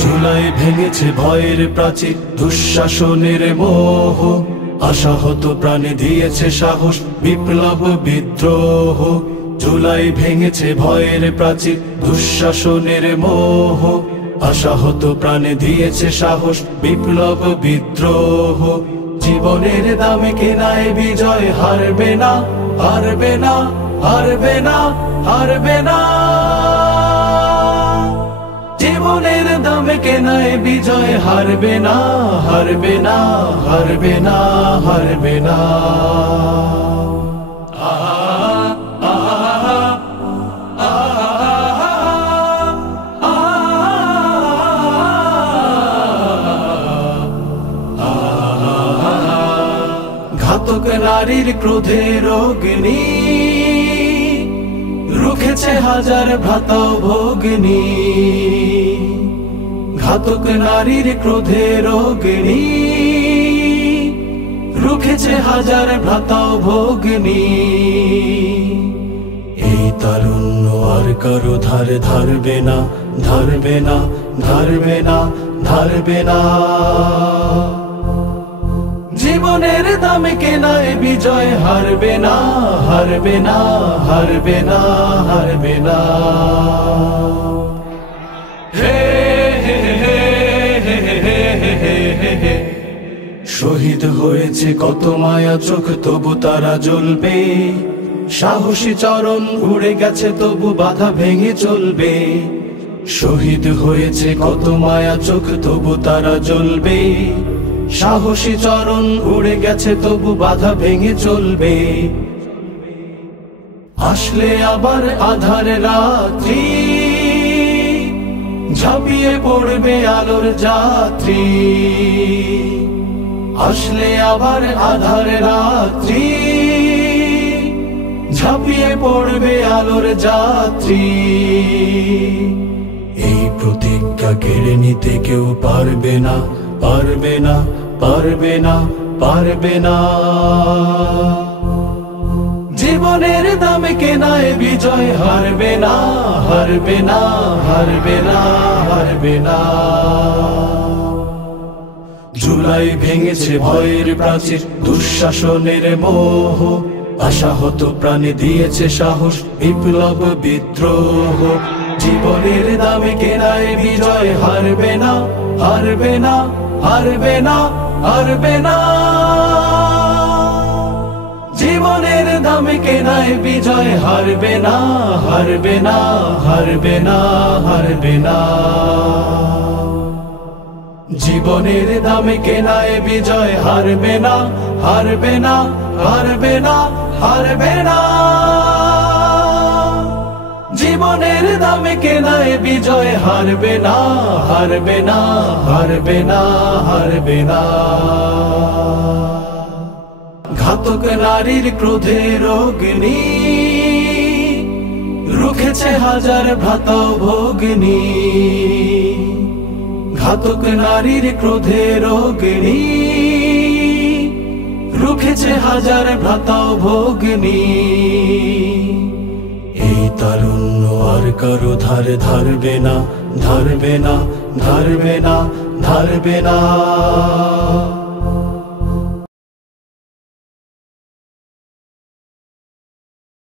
জুলাই ভেঙেছে ভয়ের প্রাচীর, দুঃশাসনের মোহ, আশাহত প্রাণে দিয়েছে সাহস, বিপ্লব বিদ্রোহ। জুলাই ভেঙেছে ভয়ের প্রাচীর, দুঃশাসনের মোহ, আশাহত প্রাণে দিয়েছে সাহস, বিপ্লব বিদ্রোহ। জীবনের দামে কেনায় বিজয়, হারবে না, হারবে না, হারবে না, হারবে না। জীবনের দামে কেনায় বিজয়, হারবে না, হারবে না, হারবে না, হারবে না। ঘাতক নারীর ক্রোধের অগ্নি রুখেছে হাজার ভ্রাতা ভগ্নী। ঘাতক নারীর ক্রোধের অগ্নি রুখেছে হাজার ভ্রাতা ভগ্নী। এই তারুণ্য আর কারো ধারে ধারবে না, ধারবে না, ধারবে না, ধারবে না। জীবনের দামে কেনায় বিজয়, হারবে না, হারবে না, হারবে না, হারবে না। শহীদ হয়েছে কত মায়া চোখ, তবু তারা জ্বলবে। সাহসী চরণ উড়ে গেছে, তবু বাধা ভেঙে চলবে। শহীদ হয়েছে কত মায়া চোখ, তবু তারা জ্বলবে। সাহসী চরণ উড়ে গেছে, তবু বাধা ভেঙে চলবে। আসলে আবার আধার রাত্রি, ঝাঁপিয়ে পড়বে আলোর যাত্রী। আসলে আবার আধার রাত্রি, ঝাঁপিয়ে পড়বে আলোর যাত্রী। এই প্রতিজ্ঞা কেড়ে নিতে কেউ পারবে না, পারবে না, পারবে না, পারবে না। জীবনের দামে কেনায় বিজয়, হারবে না, হারবে না, হারবে না, হারবে না। জুলাই ভেঙেছে ভয়ের প্রাচীর, দুঃশাসনের মোহ, আশাহত প্রাণে দিয়েছে সাহস, বিপ্লব বিদ্রোহ। জীবনের দামে কেনায় বিজয়, হারবে না, হারবে না, হারবে না, হারবে না। জীবনের দামে কেনায় বিজয়, হারবে না, হারবে না, হারবে না, হারবে না। জীবনের দামে কেনায় বিজয়, হারবে না, হারবে না, হারবে না, হারবে না। জীবনের দামে কেনায় বিজয়, হারবে না, হারবে না, হারবে না, হারবে না। ঘাতক নারীর ক্রোধের অগ্নি রুখেছে হাজার ভ্রাতা ভগ্নী। ঘাতক নারীর ক্রোধের অগ্নি রুখেছে হাজার ভ্রাতা ভগ্নী। এই তারুণ্য আর কারো ধারে ধারবে না, ধারবে না, ধারবে না, ধারবে না।